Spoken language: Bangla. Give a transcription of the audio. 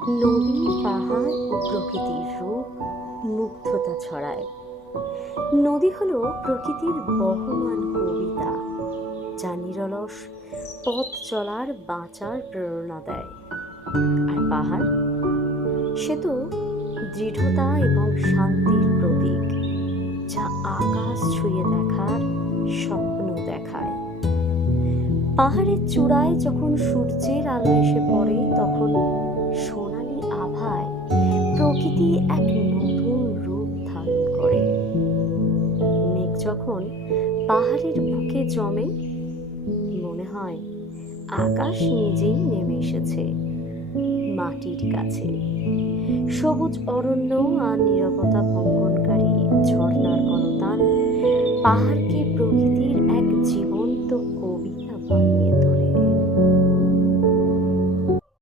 নদী, পাহাড় ও প্রকৃতির রূপ মুগ্ধতা ছড়ায়। নদী হলো প্রকৃতির বহমান কবিতা, যা নিরলস পথ চলার বাঁচার প্রেরণা দেয়। আর পাহাড়, সে তো দৃঢ়তা এবং শান্তির প্রতীক, যা আকাশ ছুঁয়ে দেখার স্বপ্ন দেখায়। পাহাড়ের চূড়ায় যখন সূর্যের আলো এসে পড়ে, তখন সোনালি আভায় প্রকৃতি এক নতুন রূপ ধারণ করে। মেঘ যখন পাহাড়ের বুকে জমে, মনে হয় আকাশ নিজেই নেমে এসেছে মাটির কাছে। সবুজ অরণ্য আর নীরবতা ভঙ্গনকারী ঝর্ণার কলতান পাহাড়কে প্রকৃতির এক জীবন্ত কবিতা বানিয়ে তোলে।